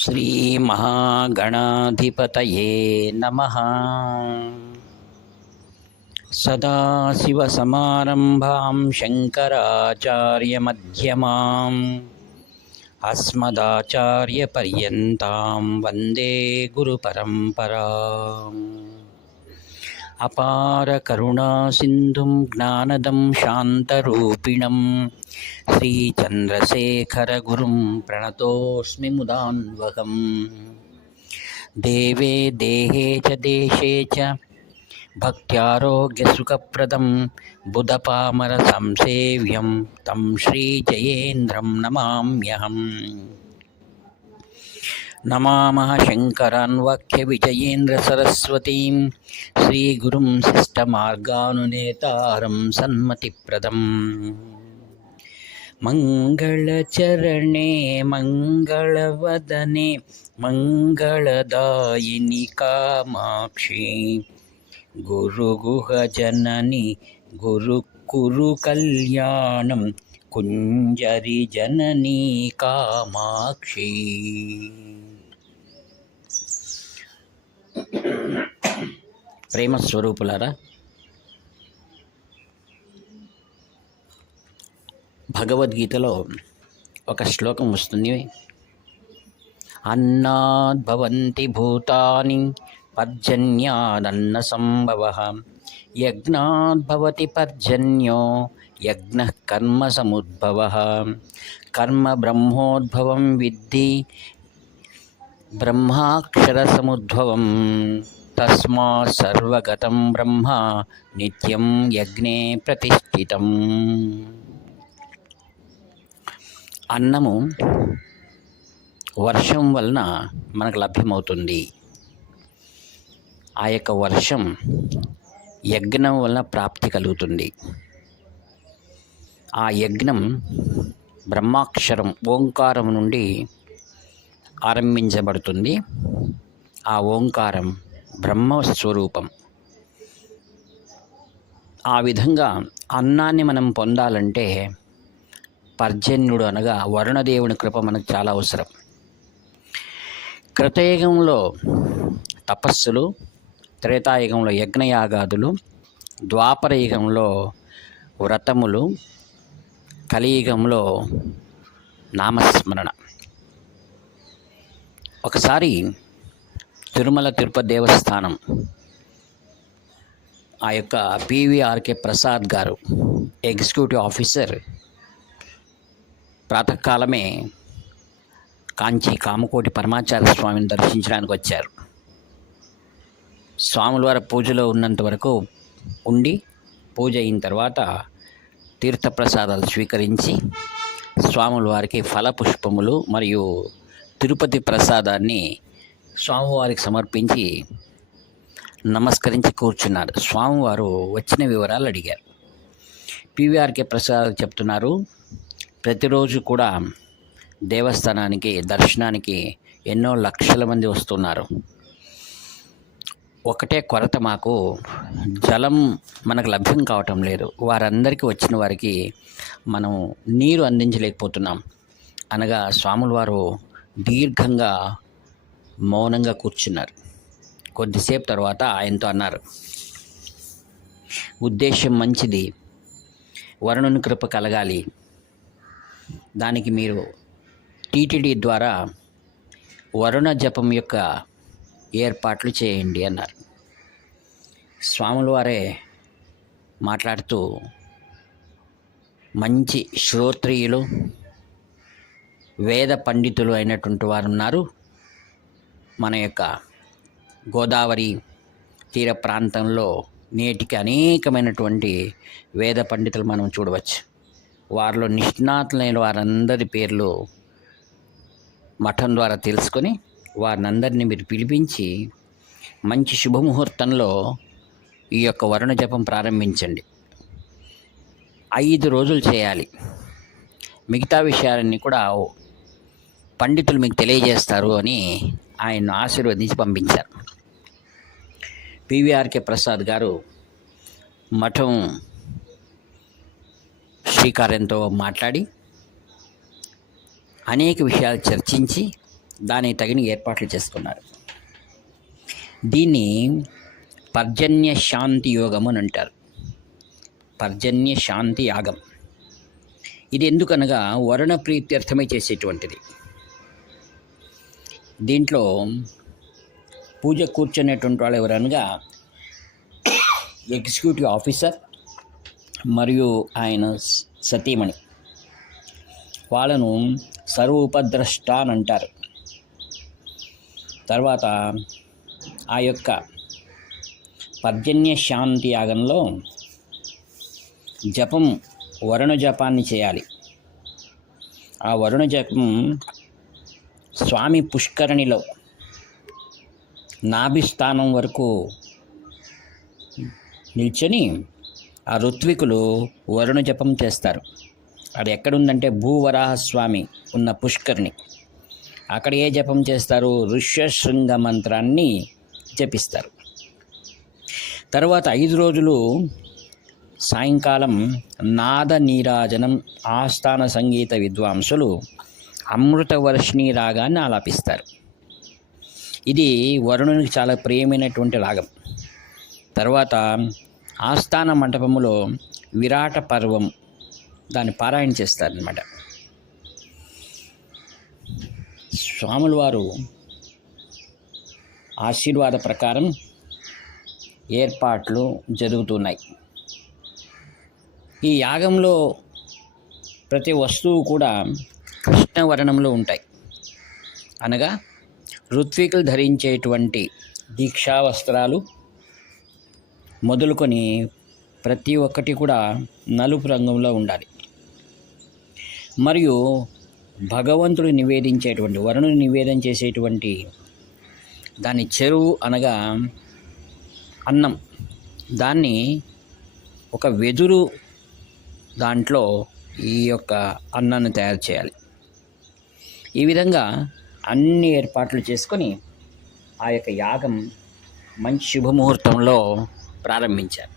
శ్రీమహాగణాధిపతయే నమః. సదాశివసమారంభాం శంకరాచార్యమధ్యమాం అస్మదాచార్యపర్యంతాం వందే గురుపరంపరాం. అపార కరుణా సింధుం జ్ఞానదం శాంతరూపిణం శ్రీచంద్రశేఖర గురుం ప్రణతోస్మి ముదాన్వహం. దేవే దేహే చ దేశే చ భక్త్యారోగ్యసుఖప్రదం బుధపామర సంసేవ్యం తం శ్రీజయేంద్రం నమామ్యహం. నమామః శంకరాన్ వాక్య విజయేంద్ర సరస్వతీం శ్రీగురుం శిష్టమార్గానునేతారం సన్మతిప్రదం. మంగళచరణే మంగళవదనే మంగళదాయిని కామాక్షి గురుగుహజనని గురుకురు కళ్యాణం కుంజరి జననీ కామాక్షి. ప్రేమ స్వరూపులారా, భగవద్గీతలో ఒక శ్లోకం వస్తుంది. అన్నాద్ భవంతి భూతాని పర్జన్యాదన్న సంభవః యజ్ఞాద్ భవతి పర్జన్యో యజ్ఞః కర్మ సముద్భవః. కర్మ బ్రహ్మోద్భవం విద్ధి బ్రహ్మాక్షర సముద్భవం తస్మాత్ సర్వగతం బ్రహ్మ నిత్యం యజ్ఞే ప్రతిష్ఠితం. అన్నము వర్షం వలన మనకు లభ్యమవుతుంది. ఆ యొక్క వర్షం యజ్ఞం వలన ప్రాప్తి కలుగుతుంది. ఆ యజ్ఞం బ్రహ్మాక్షరం ఓంకారం నుండి ఆరంభించబడుతుంది. ఆ ఓంకారం బ్రహ్మస్వరూపం. ఆ విధంగా అన్నాన్ని మనం పొందాలంటే పర్జన్యుడు అనగా వరుణదేవుని కృప మనకు చాలా అవసరం. కృతయుగంలో తపస్సులు, త్రేతాయుగంలో యజ్ఞయాగాదులు, ద్వాపర యుగంలో వ్రతములు, కలియుగంలో నామస్మరణ. ఒకసారి తిరుమల తిరుపతి దేవస్థానం ఆ యొక్క పివిఆర్కే ప్రసాద్ గారు ఎగ్జిక్యూటివ్ ఆఫీసర్ ప్రాతకాలమే కాంచీ కామకోటి పరమాచార్య స్వామిని దర్శించడానికి వచ్చారు. స్వాముల వారి పూజలో ఉన్నంత వరకు ఉండి పూజ అయిన తర్వాత తీర్థప్రసాదాలు స్వీకరించి స్వాముల వారికి ఫలపుష్పములు మరియు తిరుపతి ప్రసాదాన్ని స్వామివారికి సమర్పించి నమస్కరించి కూర్చున్నారు. స్వామివారు వచ్చిన వివరాలు అడిగారు. పివిఆర్కే ప్రసాద్ చెప్తున్నారు, ప్రతిరోజు కూడా దేవస్థానానికి దర్శనానికి ఎన్నో లక్షల మంది వస్తున్నారు. ఒకటే కొరత, మాకు జలం మనకు లభ్యం కావటం లేదు. వారందరికీ వచ్చిన వారికి మనం నీరు అందించలేకపోతున్నాం అనగా స్వాముల వారు దీర్ఘంగా మౌనంగా కూర్చున్నారు. కొద్దిసేపు తర్వాత ఆయనతో అన్నారు, ఉద్దేశం మంచిది, వరుణుని కృప కలగాలి, దానికి మీరు టీటీడీ ద్వారా వరుణ జపం యొక్క ఏర్పాట్లు చేయండి అన్నారు. స్వాముల వారే మాట్లాడుతూ, మంచి శ్రోత్రియులు, వేద పండితులు అయినటువంటి వారు ఉన్నారు. మన యొక్క గోదావరి తీర ప్రాంతంలో నేటికి అనేకమైనటువంటి వేద పండితులు మనం చూడవచ్చు. వారిలో నిష్ణాతులైన వారందరి పేర్లు మఠం ద్వారా తెలుసుకొని వారినందరినీ మీరు పిలిపించి మంచి శుభముహూర్తంలో ఈ యొక్క వరుణ జపం ప్రారంభించండి. 5 రోజులు చేయాలి. మిగతా విషయాలన్నీ కూడా పండితులు మీకు తెలియజేస్తారు అని ఆయన్ను ఆశీర్వదించి పంపించారు. పివిఆర్కే ప్రసాద్ గారు మఠం శ్రీకార్యంతో మాట్లాడి అనేక విషయాలు చర్చించి దానికి తగిన ఏర్పాట్లు చేసుకున్నారు. దీన్ని పర్జన్య శాంతి యోగం అని అంటారు. పర్జన్య శాంతి యాగం. ఇది ఎందుకనగా వరుణ ప్రీత్యర్థమే చేసేటువంటిది. దీంట్లో పూజ కూర్చునేటువంటి వాళ్ళు ఎవరనగా ఎగ్జిక్యూటివ్ ఆఫీసర్ మరియు ఆయన సతీమణి, వాళ్ళను సర్వోపద్రష్ట అని అంటారు. తర్వాత ఆ యొక్క పర్జన్య శాంతి యాగంలో జపం, వరుణ జపాన్ని చేయాలి. ఆ వరుణ జపం స్వామి పుష్కరిణిలో నాభిస్థానం వరకు నిల్చొని ఆ ఋత్వికులు వరుణ జపం చేస్తారు. అది ఎక్కడుందంటే భూవరాహస్వామి ఉన్న పుష్కరిణి. అక్కడ ఏ జపం చేస్తారు? ఋష్యశృంగ మంత్రాన్ని జపిస్తారు. తర్వాత 5 రోజులు సాయంకాలం నాద నీరాజనం ఆస్థాన సంగీత విద్వాంసులు అమృతవర్షిణి రాగాన్ని ఆలాపిస్తారు. ఇది వరుణునికి చాలా ప్రియమైనటువంటి రాగం. తర్వాత ఆస్థాన మంటపములో విరాట పర్వం దాన్ని పారాయణ చేస్తారనమాట. స్వాముల వారు ఆశీర్వాద ప్రకారం ఏర్పాట్లు జరుగుతున్నాయి. ఈ యాగంలో ప్రతి వస్తువు కూడా కృష్ణవర్ణంలో ఉంటాయి. అనగా ఋత్వికులు ధరించేటువంటి దీక్షా వస్త్రాలు మొదలుకొని ప్రతి ఒక్కటి కూడా నలుపు రంగులో ఉండాలి. మరియు భగవంతుడు నివేదించేటువంటి, వరుణుని నివేదన చేసేటువంటి దాని చెరువు అనగా అన్నం, దాన్ని ఒక వెదురు దాంట్లో ఈ యొక్క అన్నాన్ని తయారు చేయాలి. ఈ విధంగా అన్ని ఏర్పాట్లు చేసుకొని ఆ యొక్క యాగం మంచి శుభముహూర్తంలో ప్రారంభించారు.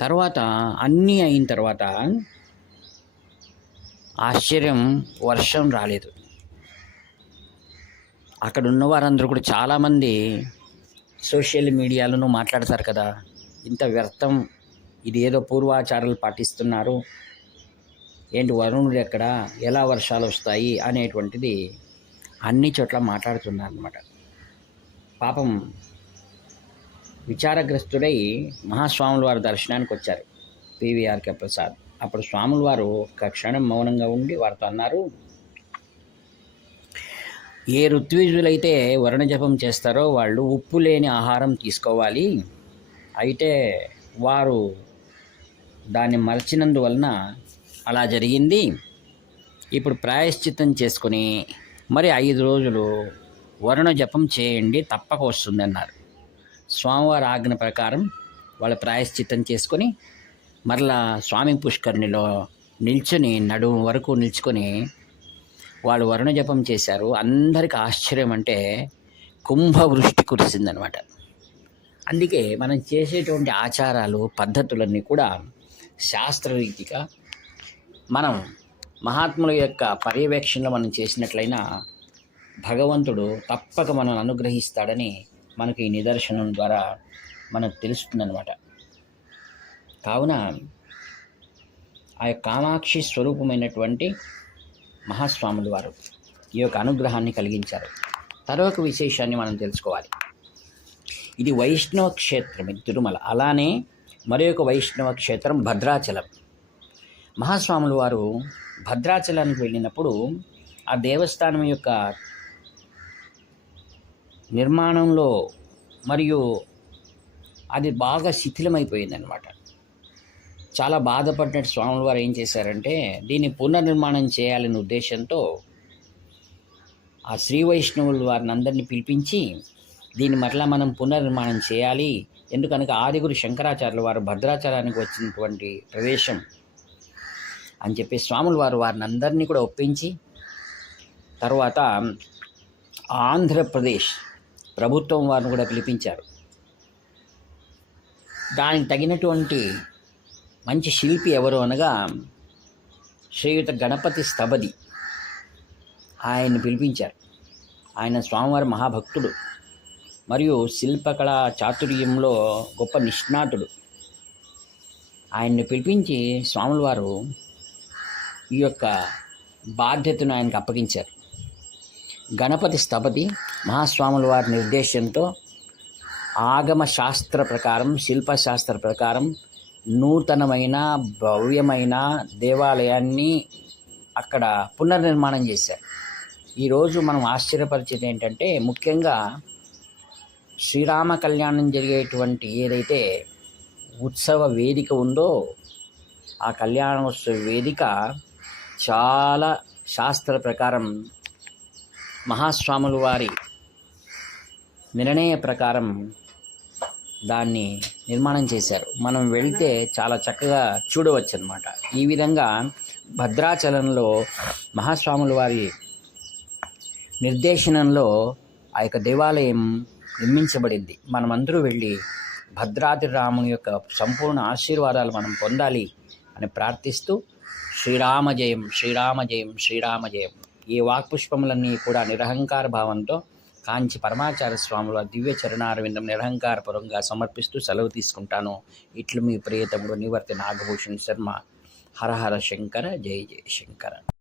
తర్వాత అన్నీ అయిన తర్వాత ఆశ్చర్యం, వర్షం రాలేదు. అక్కడ ఉన్న వారందరూ కూడా చాలామంది సోషల్ మీడియాలను మాట్లాడతారు కదా, ఇంత వ్యర్థం, ఇది ఏదో పూర్వాచారాలు పాటిస్తున్నారు, ఏంటి వరుణుడు ఎక్కడ, ఎలా వర్షాలు వస్తాయి అనేటువంటిది అన్ని చోట్ల మాట్లాడుతున్నారు అన్నమాట. పాపం విచారగ్రస్తుడై మహాస్వాముల వారి దర్శనానికి వచ్చారు పివిఆర్కే ప్రసాద్. అప్పుడు స్వాముల వారు ఒక క్షణం మౌనంగా ఉండి వారితో అన్నారు, ఏ ఋత్విజులైతే వరుణ జపం చేస్తారో వాళ్ళు ఉప్పు లేని ఆహారం తీసుకోవాలి. అయితే వారు దాన్ని మరచినందువలన అలా జరిగింది. ఇప్పుడు ప్రాయశ్చిత్తం చేసుకుని మరి 5 రోజులు వరుణ జపం చేయండి, తప్పక వస్తుంది అన్నారు. స్వామివారి ఆజ్ఞ ప్రకారం వాళ్ళు ప్రాయశ్చిత్తం చేసుకొని మరలా స్వామి పుష్కరిణిలో నిల్చుని నడుము వరకు నిల్చుకొని వాళ్ళు వరుణ జపం చేశారు. అందరికీ ఆశ్చర్యం, అంటే కుంభవృష్టి కురిసిందనమాట. అందుకే మనం చేసేటువంటి ఆచారాలు, పద్ధతులన్నీ కూడా శాస్త్రరీతిగా మనం మహాత్ముల యొక్క పర్యవేక్షణలో మనం చేసినట్లయినా భగవంతుడు తప్పక మనం అనుగ్రహిస్తాడని మనకి ఈ నిదర్శనం ద్వారా మనకు తెలుస్తుందన్నమాట. కావున ఆ యొక్క కామాక్షి స్వరూపమైనటువంటి మహాస్వాముల వారు ఈ యొక్క అనుగ్రహాన్ని కలిగించారు. తర్వాత విశేషాన్ని మనం తెలుసుకోవాలి. ఇది వైష్ణవ క్షేత్రం, ఇది తిరుమల. అలానే మరి ఒక వైష్ణవ క్షేత్రం భద్రాచలం. మహాస్వాముల వారు భద్రాచలానికి వెళ్ళినప్పుడు ఆ దేవస్థానం యొక్క నిర్మాణంలో మరియు అది బాగా శిథిలమైపోయిందనమాట. చాలా బాధపడినట్టు స్వాముల వారు ఏం చేశారంటే దీన్ని పునర్నిర్మాణం చేయాలనే ఉద్దేశంతో ఆ శ్రీ వైష్ణవుల వారిని అందరినీ పిలిపించి దీన్ని మరలా మనం పునర్నిర్మాణం చేయాలి, ఎందుకనగా ఆదిగురు శంకరాచార్యుల వారు భద్రాచలానికి వచ్చినటువంటి ప్రదేశం అని చెప్పి స్వాముల వారు వారిని అందరినీ కూడా ఒప్పించి తర్వాత ఆంధ్రప్రదేశ్ ప్రభుత్వం వారిని కూడా పిలిపించారు. దానికి తగినటువంటి మంచి శిల్పి ఎవరు అనగా శ్రీయుత గణపతి స్థపతి. ఆయన్ని పిలిపించారు. ఆయన స్వామివారి మహాభక్తుడు మరియు శిల్పకళా చాతుర్యంలో గొప్ప నిష్ణాతుడు. ఆయన్ని పిలిపించి స్వాముల వారు ఈ యొక్క బాధ్యతను ఆయనకు అప్పగించారు. గణపతి స్థపతి మహాస్వాముల వారి నిర్దేశంతో ఆగమ శాస్త్ర ప్రకారం, శిల్పశాస్త్ర ప్రకారం నూతనమైన భవ్యమైన దేవాలయాన్ని అక్కడ పునర్నిర్మాణం చేశారు. ఈరోజు మనం ఆశ్చర్యపరిచేది ఏంటంటే, ముఖ్యంగా శ్రీరామ కళ్యాణం జరిగేటువంటి ఏదైతే ఉత్సవ వేదిక ఉందో ఆ కళ్యాణోత్సవ వేదిక చాలా శాస్త్ర ప్రకారం మహాస్వాముల వారి నిర్ణయ ప్రకారం దాన్ని నిర్మాణం చేశారు. మనం వెళితే చాలా చక్కగా చూడవచ్చు అన్నమాట. ఈ విధంగా భద్రాచలంలో మహాస్వాముల వారి నిర్దేశనంలో ఆ యొక్క దేవాలయం నిర్మించబడింది. మనమందరూ వెళ్ళి భద్రాద్రి రాముని యొక్క సంపూర్ణ ఆశీర్వాదాలు మనం పొందాలి అని ప్రార్థిస్తూ శ్రీరామ జయం, శ్రీరామ జయం, శ్రీరామ జయం. ఈ వాక్పుష్పములన్నీ కూడా నిరహంకార భావంతో కాంచి పరమాచార్య స్వాముల దివ్య చరణారవిందం నిరహంకారపూర్వకంగా సమర్పిస్తూ సెలవు తీసుకుంటాను. ఇట్లు మీ ప్రియతముడు నివర్తి నాగభూషణ్ శర్మ. హర హర శంకర, జయ జయ శంకర.